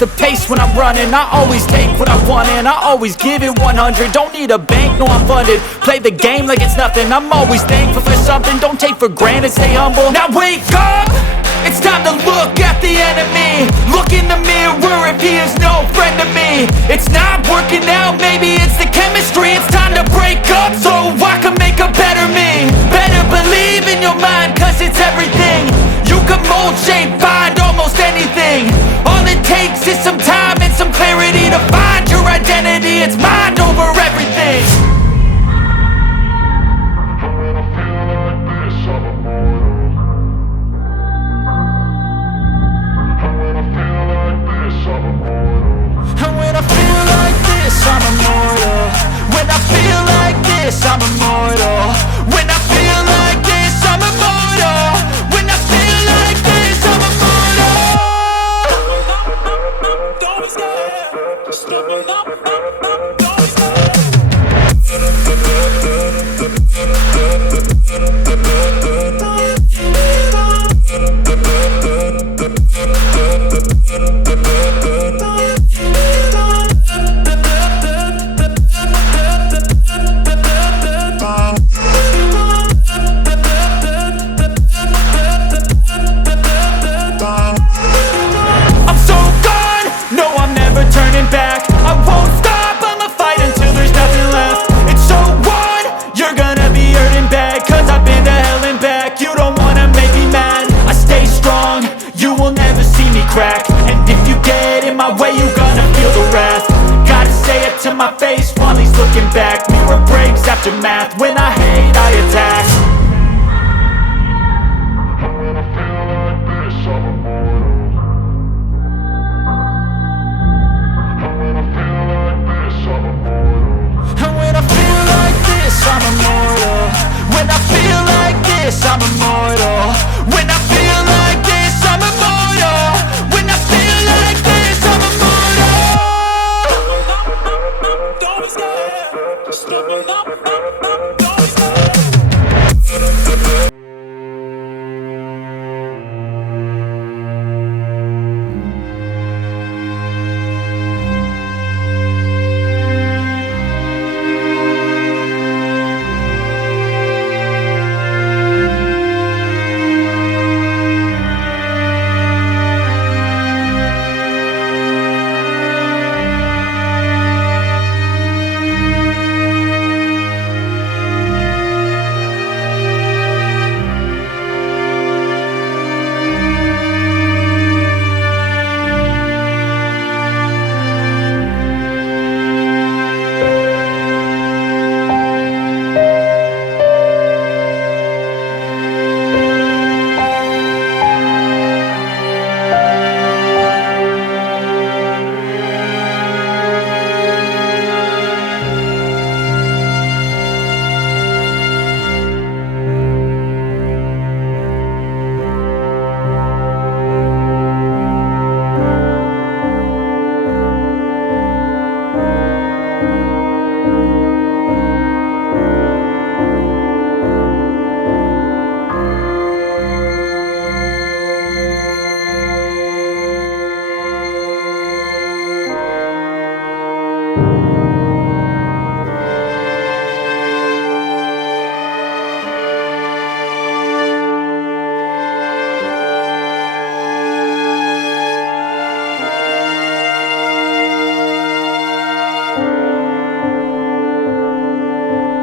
the pace when I'm running. I always take what I want and I always give it 100. Don't need a bank, no I'm funded. Play the game like it's nothing. I'm always thankful for something. Don't take for granted, stay humble. Now wake up! It's time to look at the enemy. Look in the mirror if he is no friend to me. It's not working out, maybe it's the chemistry. It's time to break up so I can make a better me. Better believe in your mind, cause it's everything. You can mold, shape, find almost anything. All it takes is some time and some clarity to find your identity. It's mind over everything. I'm immortal. When I feel like this, I'm immortal. When I feel like this, I'm immortal. When I feel like this, I'm immortal. Don't be scared. Just level up, don't be scared. And if you get in my way, you gonna feel the wrath. Gotta say it to my face while he's looking back. Mirror breaks after math. When I hate, I attack. And when I feel like this, I'm immortal. And when I feel like this, I'm immortal. And when I feel like this, I'm immortal. When I feel like this, I'm immortal.